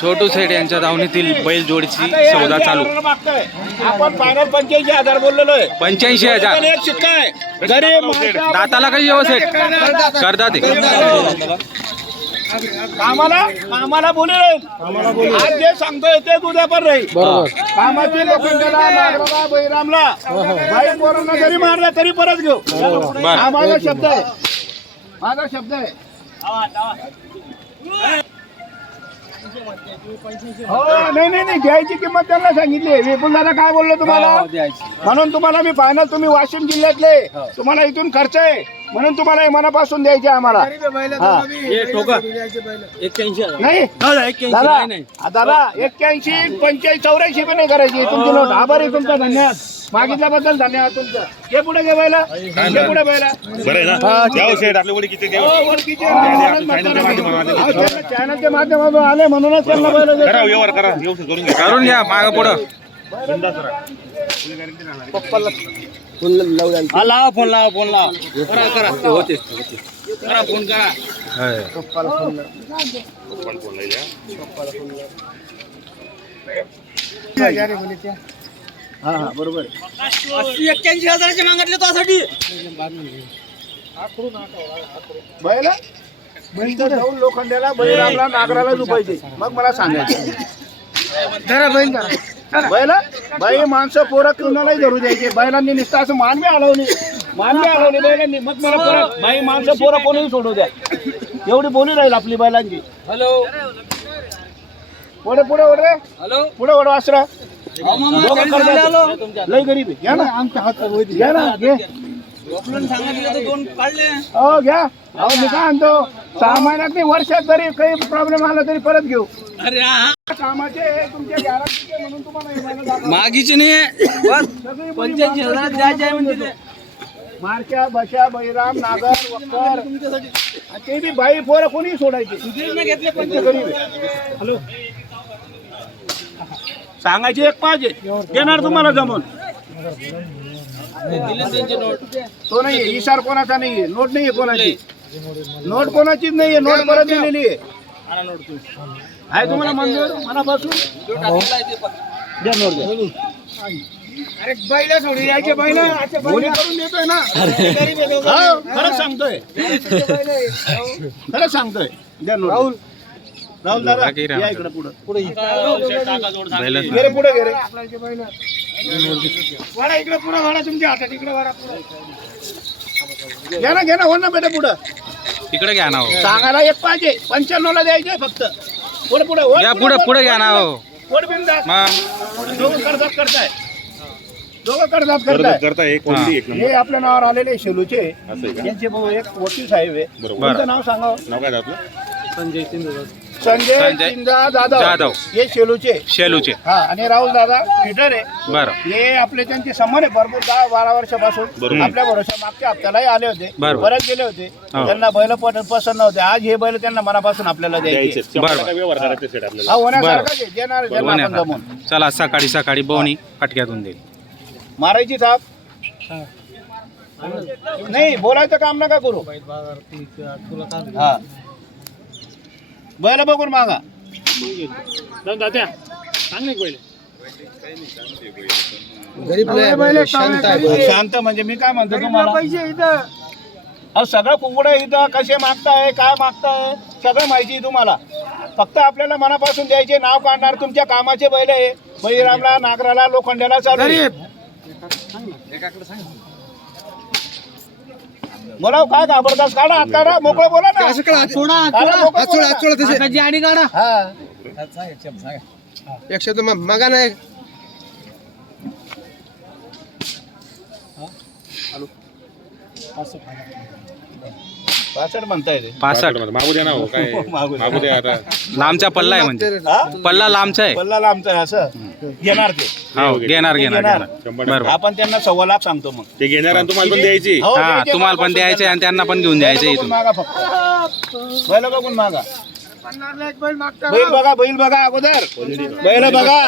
छोटू सेठ यांच्या दावणीतील बैल जोडीची हे सौदा चालू. आपण फायनल पंच्याऐंशी हजार बोललेलो आहे पंच्याऐंशी हजार. गरीब दाताला काही येऊ सेठ? करता ते. कामाला? कामाला बोली राहील आज जे सांगतोय तेच उद्या पण राहील. कामाची लोखंडाला नागराला बैरामला. बाई पोरांना जरी मारला तरी परत घेऊ. हा माझा शब्द आहे. माझा शब्द आहे. हो नाही नाही नाही घ्यायची किंमत त्यांना सांगितली. विपुल दादा काय बोललो तुम्हाला? म्हणून तुम्हाला मी फायनल तुम्ही वाशिम जिल्ह्यातले. तुम्हाला इथून खर्च आहे. म्हणून तुम्हाला हे मनापासून द्यायचे आम्हाला. हा. नाही. दादा हा, दादा एक्क्याऐंशी पंच्याऐंशी चौऱ्याऐंशी पण नाही करायची. तुमची नोट. आभारी आहे तुमचा धन्यवाद. मागितल्याबद्दल धन्यवाद तुमचं. हे पुढे हे पुढे बायला बरं आहे ना? द्यावं शेठ आपली वडी किती द्यावं हो, चॅनलच्या माध्यमातून आले. म्हणूनच त्यांना बैल देतो. करा व्यवहार करा. व्यवस्थित करून घ्या. करून घ्या माग पुढं. लावा फोन लावा फोन लावा. करा करा. होते करा फोन करा. पण बोललाय द्या. हा हा बरोबर. एक्क्याऐंशी हजाराचे मागितले त्यासाठी बैल? बैल जाऊन लोखंड्याला बैरामला नागराला झुपायचे मग मला सांगायचं. बैल बाई माणसं पोरं कुणालाही धरू द्यायचे. बैलांनी नुसतं असं मानवी हलवली मानवी हलवली बैलांनी. मग मला परत बाई माणसं पोरं कोणीही सोडू द्या. एवढी बोली राहील आपली बैलांची. हॅलो. पुढे पुढे ओढ रे हॅलो. पुढे ओढ वासरा. लय गरीब आहे. घ्या ना. आमच्या हातात घ्या ना. घे. आपल्याला सांगितलं तर दोन काढले. हो घ्या. अहो मी काय म्हणतो? सहा महिन्यात नाही वर्षात जरी काही प्रॉब्लेम आला तरी परत घेऊ. अरे हा. कामाचे तुमच्या गॅरंटीचे म्हणून तुम्हाला हे महिना दाखवतो. मागीचे नाही. बस. सगळी मुली आहे म्हणजे. मारक्या बशा बैराम नागर वक्कर. ते बी बाई पोरं कोणी सोडायचे. गरीब आहे. सांगायचे एक पाहिजे. देणार तुम्हाला जमून. दिले त्यांचे नोट तो नाहीये इशार कोणाचा नाहीये नोट नाहीये कोणाची. नोट कोणाचीच नाहीये नोट परत दिलेली आहे. आहे तुम्हाला मंजूर मनापासून? आहे. द्या नोट द्या. अरे बैला सोडून यायचे बैला बोली. करून देतोय ना. हो, खरंच सांगतोय. खरंच सांगतोय. द्या नोट. राहुल राहुल दादा. या इकडे पुढे. बैल गेले पुढे गेले वाडा इकडे पुढे वाडा तुमच्या हातात इकडे वाडा पुढे. घ्या ना घ्या ना हो ना बेटा पुढं. तिकडे घ्या ना हो. सांगायला एक पाहिजे. पंच्याण्णव ला द्यायचे फक्त. पुढे पुढे घ्या पुढे पुढे घ्या ना हो. दोघं कर्जात करताय. दोघं कर्जात कर्ज करताय. करता एक कोणती एक नंबर. हे आपल्या नावावर आलेले शेलूचे. यांचे भाऊ एक वकील साहेब आहे. तुमचं नाव सांगा नाव काय आहे आपलं? संजय संजय चिंजा जाधव. जाधव. हे शेलूचे. शेलूचे. हा आणि राहुल दादा फिटर आहे. बरं. हे आपले त्यांचे संबंध आहे. भरपूर दहा बारा वर्षापासून बरोबर. आपल्या भरोशा मागच्या हप्त्यालाही आले होते. बरोबर. परत गेले होते. हो. त्यांना बैल पट- पसंत नव्हते. आज हे बैल त्यांना मनापासून आपल्याला द्यायचे. द्यायचे. शंभर बरं. टक्का व्यवहार करायचे शेठ हा आपल्याला होण्यासारखं आहे. देणार त्यांना आपण जमून. बरं चला सकाळी सकाळी बोनी पटक्यातून देईल. मारायची थाप. नाही बोलायचं काम नका करू. हा. बैल बघून मागा. शांत म्हणजे मी काय म्हणतो तुम्हाला? अहो सगळं कुंबड इथं कसे मागताय काय मागताय सगळं माहिती आहे तुम्हाला. फक्त आपल्याला मनापासून द्यायचे नाव काढणार तुमच्या कामाचे बैल आहे. बळीरामला नागराला लोखंड्याला चालू आहे. बोला हो, काय घाबरतास? काढा हात काढा. मोकळं बोला ना. काढा, मोकळं बोला ना. हाताची आडी काढा. हा. मागा नाही. पासष्ट म्हणताय ते. पासष्ट. मागू द्या ना हो काय मागू द्या. मागू द्या आता. लांबचा पल्ला आहे म्हणजे. हा? पल्ला लांबचा आहे. पल्ला लांबचा आहे असं? घेणार ते. हो घेणार घेणार घेणार. शंभर बरोबर. आपण त्यांना सव्वा लाख सांगतो मग. ते घेणार आणि तुम्हाला पण द्यायची. हो, हा द्यायचे तुम्हाला पण द्यायचे आणि त्यांना पण घेऊन बैल द्यायचे बघून इथून मागा फक्त. बैल बघून मागा. बैल बघा बैल बघा अगोदर. बैल बघा.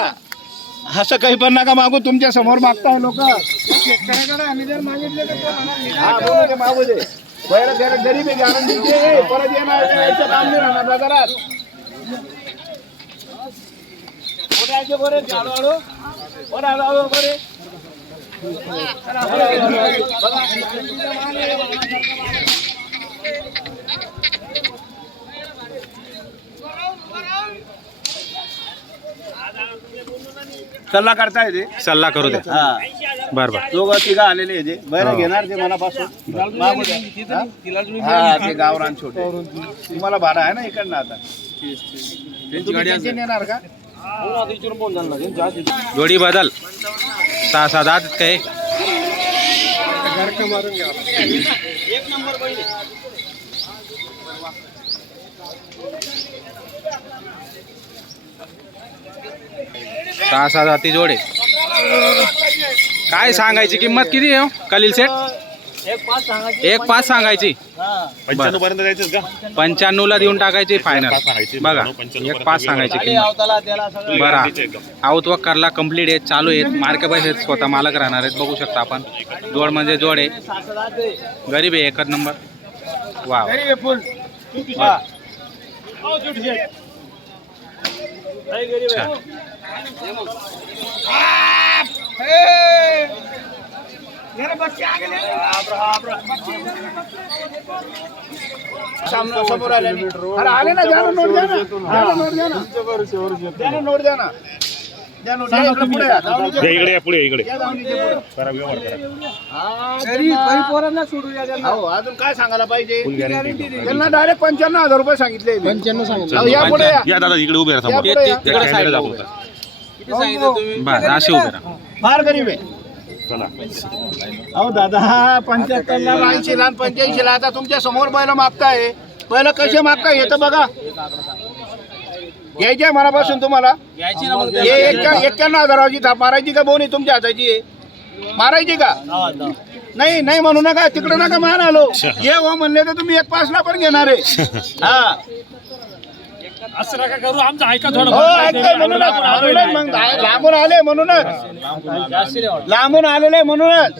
असं काही पण नका मागू तुमच्यासमोर मागताय लोक. हा बोलू दे मागू दे. बैल गरीब गरीबी गॅरंटी परत येणार यायचं काम नाही राहणार बाजारात पुढे यायचे बरे हळूहळू बरं हळूहळू बरे सल्ला करताय ते सल्ला करू द्या हा। बर बर दोघं तिघं आलेले आहे ते बैल घेणार ते मनापासून? मागू द्या. हा? हा ते गावरान छोटे. तुम्हाला भाडा आहे ना इकडनं आता? तुम्ही त्यांचे नेणार का? जोडी बदल. सहा सात आठ काय सहा सात हाती जोडे. काय सांगायची किंमत किती आहे हो? कलील सेट एक पाच सांगायची. पंच्याण्णव पर्यंत जायचं का? पंच्याण्णव ला देऊन टाकायची फायनल. बघा एक पाच सांगायची किंमत. बरा. आऊत वक्करला कंप्लीट आहेत चालू आहेत. मार्के पैसे स्वतः मालक राहणार आहेत बघू शकता आपण. जोड म्हणजे जोड आहे. गरीब आहे एकच नंबर. वा वा. छान. सामना समोर आले अरे आले ना द्या ना नोट द्या ना द्या ना नोट द्या ना द्या ना नोट द्या ना द्या नोट द्या इकडे पुढे या. इकडे या पुढे या इकडे या दावणीच्या पुढे. करा व्यवहार करा हो अजून काय सांगायला पाहिजे त्यांना डायरेक्ट पंच्याण्णव हजार रुपये सांगितले पंच्याण्णव या पुढे या या दादा इकडे उभे राहा या समोर. पुढे या. या कॅमेरा दाखवता. बरं अशी उभे राहा. फार गरीब आहे. चला. अहो दादा पंच्याहत्तर ला ऐंशी ला पंच्याऐंशी ला आता तुमच्यासमोर बैल मागताय. बैल कसे मागताय हे तर बघा. घ्यायचे मनापासून तुम्हाला. हे एक्क्या- एक्क्याण्णव हजाराची थाप मारायची का बोनी तुमच्या हाताची? आहे मारायची का? नाही नाही म्हणू नका. तिकडे नका मान आलो. हे हो म्हणले तर तुम्ही एक पाच ला पण घेणार आहे. हा. असं नका करू आमचं ऐका थोडं. हो ऐकतोय म्हणूनच. म्हणूनच. मग ला- लांबून आले म्हणूनच. लांबून आलेले म्हणूनच.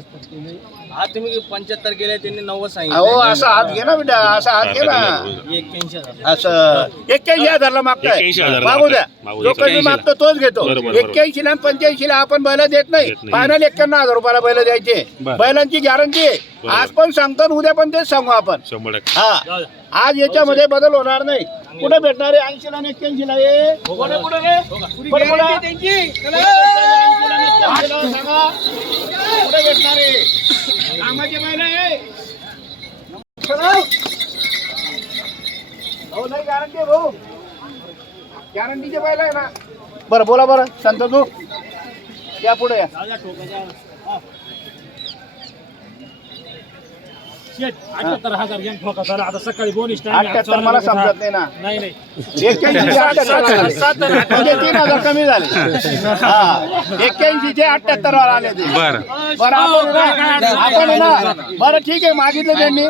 हा तुम्ही पंच्याहत्तर गेले त्यांनी नव्वद अहो असा हात घे ना बेटा असा हात घे ना. एक्क्याऐंशी असं. एक्क्याऐंशी हजारला मागताय. 81,000 ला मागू द्या. मागू जो द्या. कधी मागतो तोच घेतो. बरोबर, बरोबर. एक्क्याऐंशी ला पंच्याऐंशी ला आपण बैल देत नाही. देत नाही. फायनल एक्क्याण्णव हजार रुपयाला बैल द्यायचे. बरं. बैलांची गॅरंटी आहे. बरोबर. आज पण सांगतो आणि उद्या पण तेच सांगू आपण. शंभर टक्के. हा. आज याच्यामध्ये बदल होणार नाही. कुठे भेटणार आहे ऐंशी ला आणि एक्क्याऐंशी ला ये कुठे कुठे रे? कुठे कुठे? 80 ला आणि 81 ला सांगा. कुठे भेटणार? आहे कामाचे बैल आहे चला. हो नाही गॅरंटी आहे भाऊ. गॅरंटीचे बैल आहे ना. बरं बोला बरं. संत तू या पुढे या. अठ्याहत्तर हजार घ्या ठोका चला आता सकाळी बोनीस अठ्याहत्तर मला समजत नाही ना. नाही नाही. एक्क्याऐंशी म्हणजे तीन हजार कमी झाले. हा. एक्क्याऐंशी चे अठ्याहत्तर वर आले ते. बर. बरं आपण ना बरं ठीक आहे. मागितलं त्यांनी.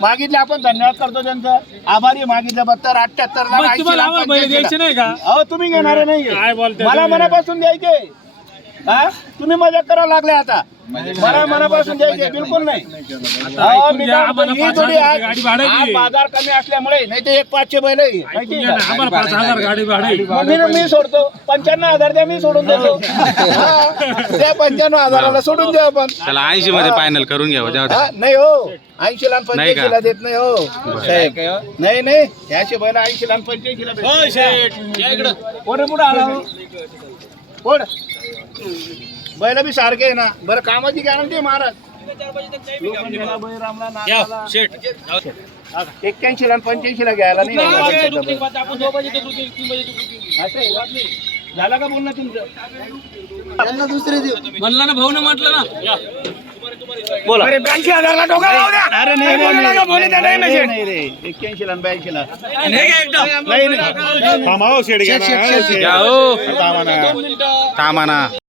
मागितले आपण धन्यवाद करतो त्यांचं. आभारी मागितलं. बत्तर अठ्याहत्तर द्यायचे ला. नाही का? अहो तुम्ही घेणारे नाही मला? मनापासून द्यायचे. हा? तुम्ही मजा करावं लागले आता. मला मनापासून द्यायचे बिलकुल नाही. अहो, मी काय म्हणतो, ही आज- आज. बाजार कमी असल्यामुळे नाही तर एक पाचशे बैल आहे. माहिती आहे का? आम्हाला पाच हजार गाडी भाडे मग मी मी सोडतो. पंच्याण्णव हजार द्या मी सोडून देतो. हा, त्या पंच्याण्णव हजाराला सोडून द्या आपण. त्याला ऐंशी मध्ये फायनल करून घ्या जाऊ. हा, नाही हो. ऐंशी ला नाही का? पंच्याऐंशी ला देत नाही हो. साहेब. नाही नाही. याचे बैल ऐंशी ला पंच्याऐंशी ला कोण पुढे आला हो? कोण बैल बी सारखे आहे ना. बरं कामाची गॅरंटी महाराज. एक्क्याऐंशी ला पंच्याऐंशी ला घ्यायला नाही असं आहे? का? झालं का बोलणं तुमचं? म्हणलं ना भाऊ म्हटलं ना. बोला. अरे ब्याऐंशी हजारला डोका लावू द्या. अरे नाही नाही, नाही नाही नाही रे एक्क्याऐंशी ला ब्याऐंशी ला नाही नाही थांबा हो, शेड घ्या ना. शेड. या हो थांबा ना. थांबा ना.